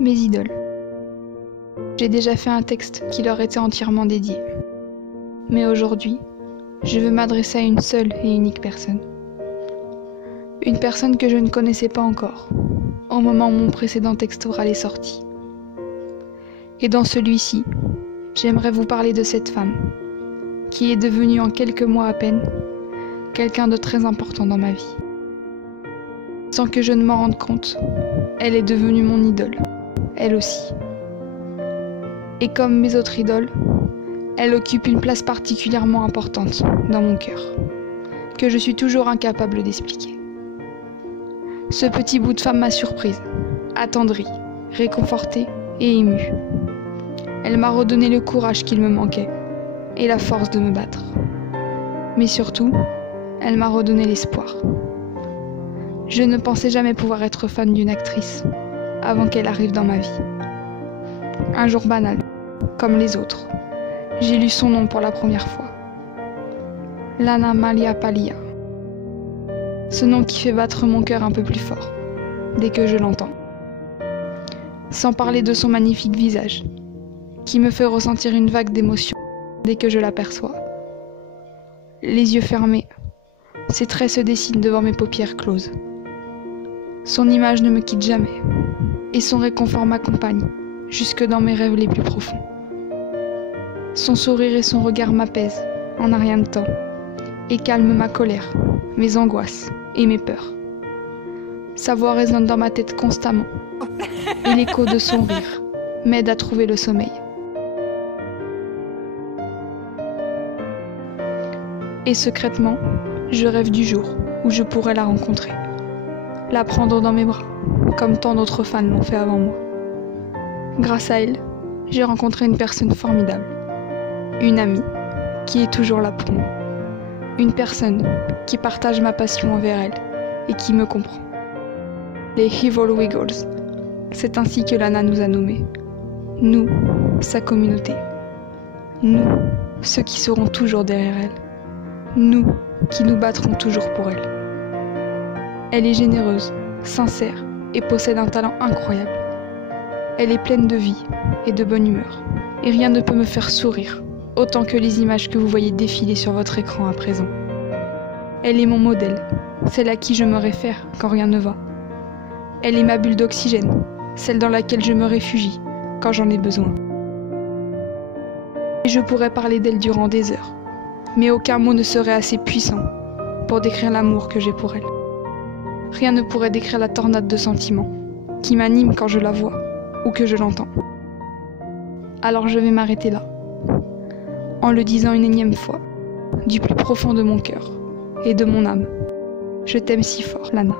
Mes idoles. J'ai déjà fait un texte qui leur était entièrement dédié. Mais aujourd'hui, je veux m'adresser à une seule et unique personne. Une personne que je ne connaissais pas encore, au moment où mon précédent texte oral est sorti. Et dans celui-ci, j'aimerais vous parler de cette femme, qui est devenue en quelques mois à peine, quelqu'un de très important dans ma vie. Sans que je ne m'en rende compte, elle est devenue mon idole, elle aussi. Et comme mes autres idoles, elle occupe une place particulièrement importante dans mon cœur, que je suis toujours incapable d'expliquer. Ce petit bout de femme m'a surprise, attendrie, réconfortée et émue. Elle m'a redonné le courage qu'il me manquait et la force de me battre. Mais surtout, elle m'a redonné l'espoir. Je ne pensais jamais pouvoir être fan d'une actrice avant qu'elle arrive dans ma vie. Un jour banal, comme les autres, j'ai lu son nom pour la première fois. Lana Malia Palia. Ce nom qui fait battre mon cœur un peu plus fort, dès que je l'entends. Sans parler de son magnifique visage, qui me fait ressentir une vague d'émotion dès que je l'aperçois. Les yeux fermés, ses traits se dessinent devant mes paupières closes. Son image ne me quitte jamais, et son réconfort m'accompagne jusque dans mes rêves les plus profonds. Son sourire et son regard m'apaisent en un rien de temps, et calment ma colère, mes angoisses et mes peurs. Sa voix résonne dans ma tête constamment, et l'écho de son rire m'aide à trouver le sommeil. Et secrètement, je rêve du jour où je pourrai la rencontrer, la prendre dans mes bras, comme tant d'autres fans l'ont fait avant moi. Grâce à elle, j'ai rencontré une personne formidable, une amie qui est toujours là pour moi, une personne qui partage ma passion envers elle et qui me comprend. Les Evil Wiggles, c'est ainsi que Lana nous a nommés. Nous, sa communauté. Nous, ceux qui seront toujours derrière elle. Nous, qui nous battrons toujours pour elle. Elle est généreuse, sincère et possède un talent incroyable. Elle est pleine de vie et de bonne humeur. Et rien ne peut me faire sourire autant que les images que vous voyez défiler sur votre écran à présent. Elle est mon modèle, celle à qui je me réfère quand rien ne va. Elle est ma bulle d'oxygène, celle dans laquelle je me réfugie quand j'en ai besoin. Et je pourrais parler d'elle durant des heures, mais aucun mot ne serait assez puissant pour décrire l'amour que j'ai pour elle. Rien ne pourrait décrire la tornade de sentiments qui m'anime quand je la vois ou que je l'entends. Alors je vais m'arrêter là, en le disant une énième fois, du plus profond de mon cœur et de mon âme. Je t'aime si fort, Lana.